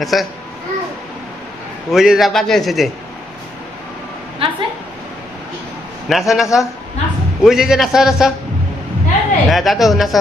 আচ্ছা ওই যে যা বাজে আছে যে নাচা নাচা ওই যে নাচা নাচা হ্যাঁ দাদু নাচা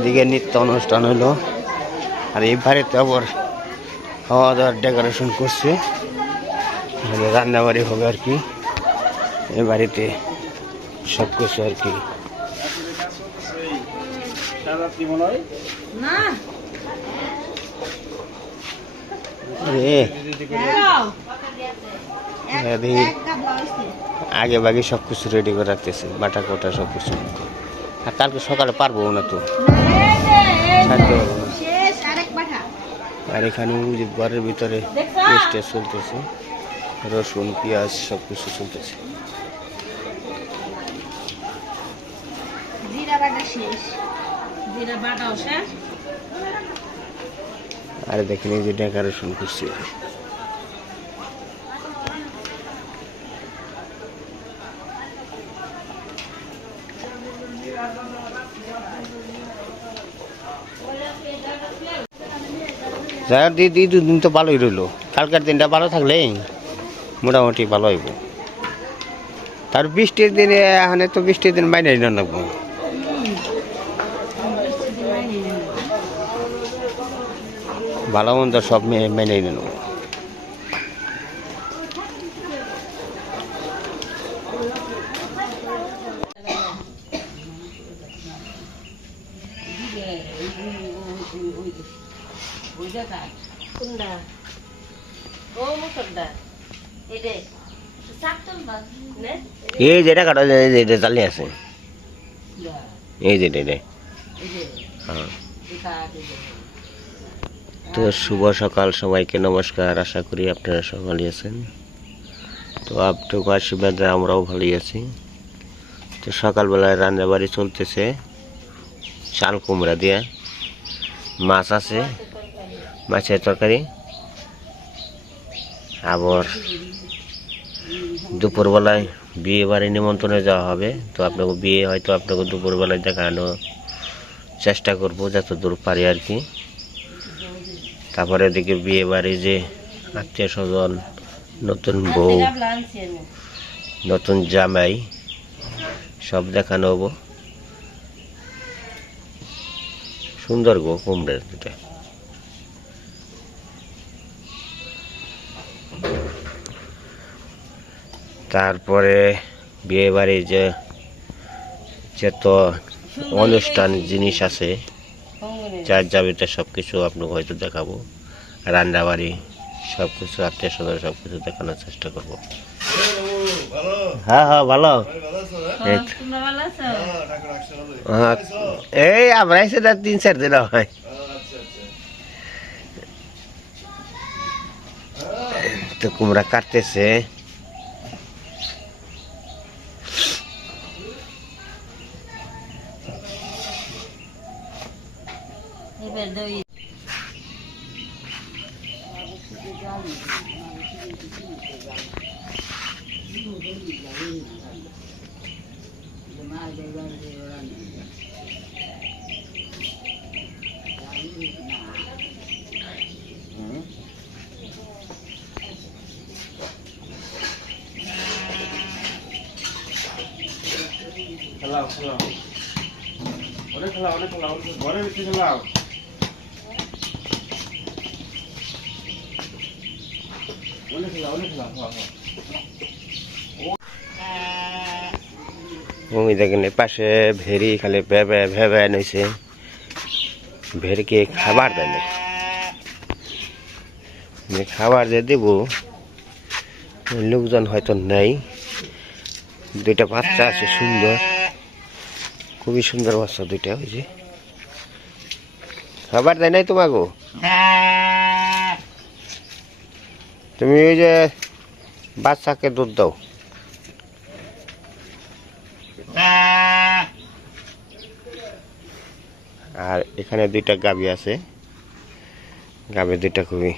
এদিকে নৃত্য অনুষ্ঠান হলো, আর এই বাড়িতে আবার খাওয়া দাওয়ার ডেকোরেশন করছে, রান্নাবাড়ি হবে আর কি। এই বাড়িতে সব কিছু আর কি। আগে বাগে সব কিছু রেডি করে রাখতেছে, বাটা কোটা সব কিছু। আর কালকে সকালে পারবো না তো, আর এখানে ঘরের ভিতরে পেস্ট চলতেছে, রসুন পেঁয়াজ সব কিছু চলতেছে। আর দেখেন এই যে ডেকোরেশন করছে, দুদিন তো ভালোই রইলো, কালকের দিনটা ভালো থাকলে মোটামুটি ভালো হইব। তার বৃষ্টির দিনে এখানে তো বৃষ্টির দিন মাইনে না লাগবো। ভালো মন্দ সব মেনে নেব। এই যেটা কাটা যেটা চালিয়ে আছে, এই যেটা হ্যাঁ। তো শুভ সকাল সবাইকে, নমস্কার। আশা করি আপনারা সকালে আছেন। তো আপনার আশীর্বাদে আমরাও ভালোই আছি। তো সকালবেলায় রান্নাবাড়ি চলতেছে, চাল কুমড়া দিয়ে, মাছ আছে, মাছের তরকারি। আবার দুপুরবেলায় বিয়ে বাড়ি নিমন্ত্রণে যাওয়া হবে। তো আপনাকে বিয়ে হয়তো আপনাকে দুপুরবেলায় দেখানোর চেষ্টা করবো যতদূর পারি আর কি। তারপরে এদিকে বিয়ে বাড়ি যে আত্মীয় স্বজন, নতুন বউ, নতুন জামাই সব দেখানো হবো। সুন্দর গো কুমড়ের দুটা। তারপরে বিয়ে বাড়ি যে যত অনুষ্ঠান জিনিস আছে, যার যাবিতে সব কিছু আপনাকে হয়তো দেখাবো। রান্না বাড়ি সব কিছু, আত্মীয় স্বজন সব কিছু দেখানোর চেষ্টা করবো। হ্যাঁ হ্যাঁ ভালো। এই আমরা এসে 3-4 দিন হয়। তো কুমড়া কাটতেছে, খেলাও খেলাও, অনেক খেলাও, অনেক খেলাও, ঘরে বেশি খেলাও। ওই দেখেন পাশে ভেরি খালি ভেবে ভেবে নইছে, ভেরিকে খাবার দেয় না, খাবার যে দেব লোকজন হয়তো নেই। দুইটা বাচ্চা আছে সুন্দর, খুবই সুন্দর বাচ্চা দুইটা। ওই যে খাবার দেয় নাই তোমাকে, তুমি ওই যে বাচ্চাকে দুধ দাও। আর এখানে দুইটা গাভী আছে, গাভী দুইটা খুবই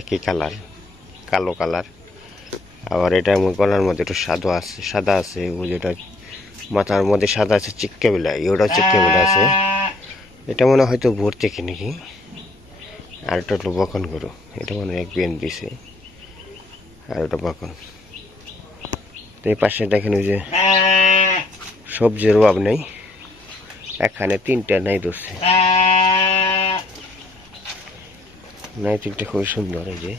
একই কালার, কালো কালার। আবার এটা গলার মধ্যে একটু সাদা আছে, ওই যেটা মাথার মধ্যে সাদা আছে চিক্কে বেলা, ওটাও চিক্কে বেলা আছে। এটা মনে হয়তো ভোর থেকে নাকি। আর এটা হলো বকন গরু, এটা মনে হয় এক বিয়ান দিছে। আর ওটা বকন। এই পাশে দেখেন ওই যে সবজির অভাব নেই, এখানে তিনটা নাই ধরছে, নাই তিনটা খুবই সুন্দর। এই যে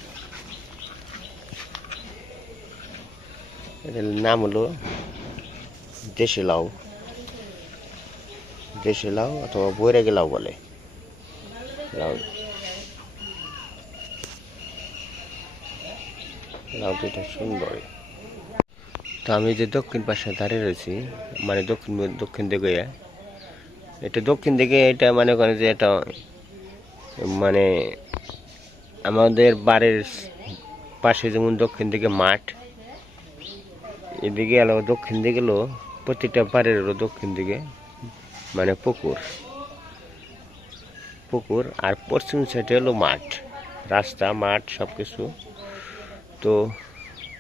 এটার নাম হলো দেশি লাউ, দেশি লাউ অথবা বৈরাগী লাউ বলে। লাউ লাউ দুইটা সুন্দর। তো আমি যে দক্ষিণ পাশে দাঁড়িয়ে রয়েছি, মানে দক্ষিণ দিকে, এটা দক্ষিণ দিকে, এটা মনে করেন যে এটা মানে আমাদের বাড়ির পাশে যেমন দক্ষিণ দিকে মাঠ, এদিকে এলো দক্ষিণ দিকে এলো প্রতিটা বাড়ির হলো দক্ষিণ দিকে মানে পুকুর, পুকুর। আর পশ্চিম সাইডে হলো মাঠ, রাস্তা মাঠ সব কিছু। তো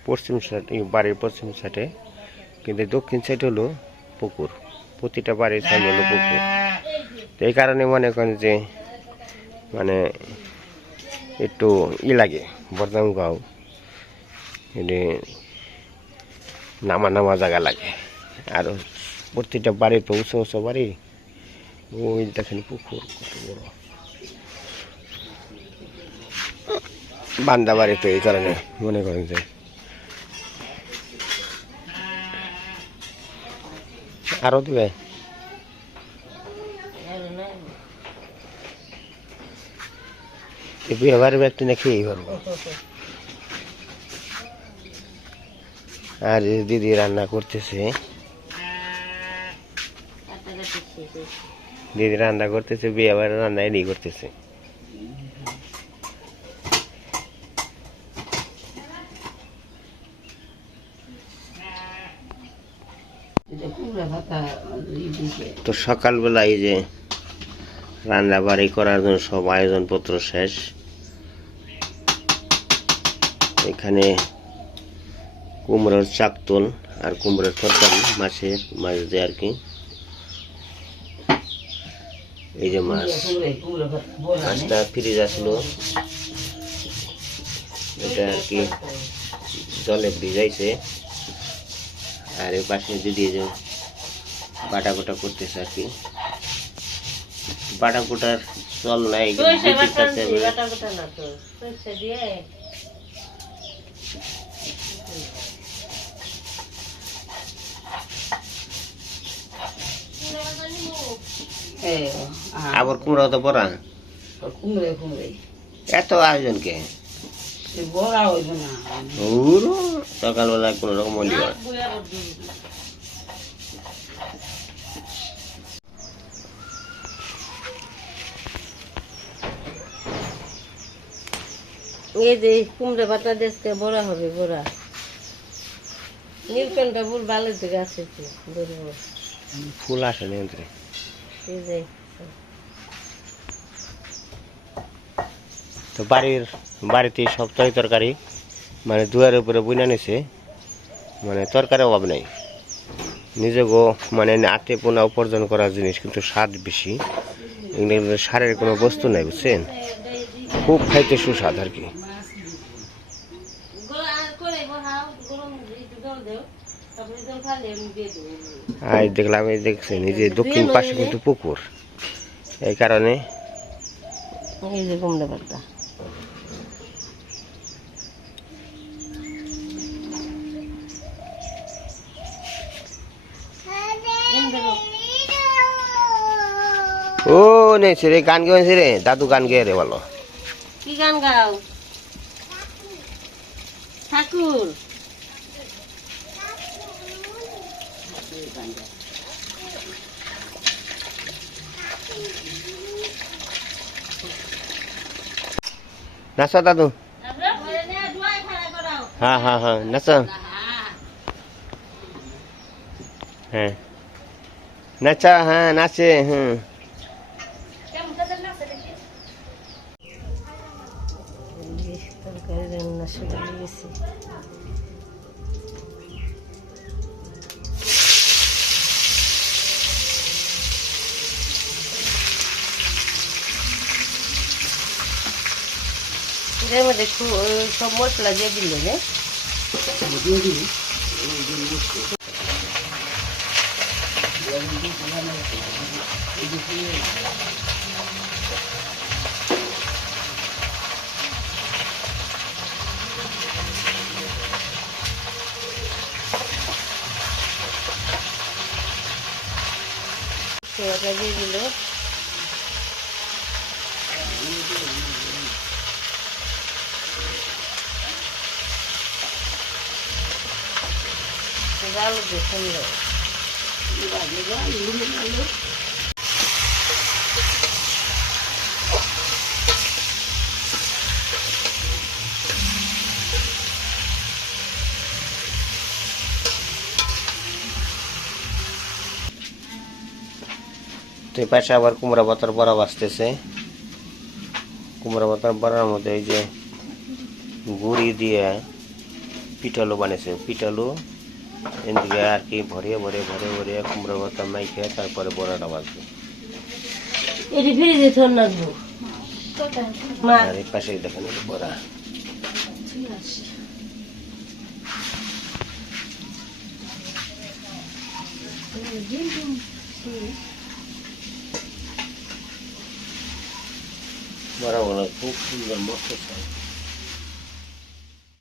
পশ্চিম সাইড, বাড়ির পশ্চিম সাইডে, কিন্তু দক্ষিণ সাইড হলো পুকুর, প্রতিটা বাড়ির সামনে হলো পুকুর। তো এই কারণে মনে করেন যে মানে একটু লাগে বর্ধমান গাঁও, এটি নামা জায়গা লাগে। আর প্রতিটা বাড়ি তো উঁচু উঁচু বাড়ি, ওই দেখেন পুকুর কত বড়, বান্দা বাড়ি। তো এই কারণে মনে করেন যে আরো দিবে বিয়ে বাড়ি ব্যক্তি না খেয়েই পারবো। আর দিদি রান্না করতেছে, দিদি রান্না করতেছে, বিয়ে বাড়ি রান্না এডি করতেছে। তো সকালবেলা এই যে রান্না বাড়ি করার জন্য সব আয়োজন পত্র শেষ। এখানে কুমড়োর চাকতল আর কুমড়োর তরকারি, মাছ দিয়ে আর কি। এই যে মাছটা ফ্রিজ আসলো, এটা আর কি জলে ভিজাইছে। আর এই পাশে যদি বাটা কোটা করতেছে আর কি, বাটা কোটার চল নাই, আবার কুমড়া তো বড়া, এত আয়োজন কে সকালবেলা কোন রকম এই যে কুমড়া পাতা দেখতে বড়া হবে, বড়া নীলকণ্ঠা ফুল ভালো থেকে আছে, ফুল আসে নিয়ন্ত্রণ। তো বাড়িতে সব তরকারি মানে দুয়ারের উপরে বুনে নিছে, মানে তরকারি অভাব নেই। নিজেকেও মানে হাতে পোনা উপার্জন করার জিনিস, কিন্তু স্বাদ বেশি, এগুলো সারের কোনো বস্তু নাই, বুঝছেন। খুব খাইতে সুস্বাদ আর কি। আর দেখলাম, এই দেখছেন এই যে দক্ষিণ পাশে কিন্তু পুকুর, এই কারণে এই যে কুমড়া পাতা নেছে রে, গান গেছে রে, দাদু গান গেয়ে রে বলো। কি গান গাও? ঠাকুর। নাচো দাদু। হ্যাঁ হ্যাঁ হ্যাঁ নাচো। হ্যাঁ নাচা, হ্যাঁ নাচে, হ্যাঁ। তরকারি রান্না শুরু হয়ে গেছে। এর মধ্যে সব মশলা দিয়ে দিলে না? সেটা দিয়ে দিল। আলু দিয়ে সুন্দর। তো এই পাশে আবার কুমড়া পাতার বড়া বাঁচতেছে। কুমড়া পাতার বড়ার মধ্যে এই যে গুড়ি দিয়ে পিঠালু বানিয়েছে। পিঠালু এদিকে আর কি ভরিয়ে ভরিয়ে ভরিয়ে ভরিয়ে কুমড়া পাতা মাইখে তারপরে বড়াটা বাঁচবে। এটি ফ্রিজে থর রাখবো। আর এই পাশে দেখেন বড়া। বড়াগুলো খুব সুন্দর মস্ত।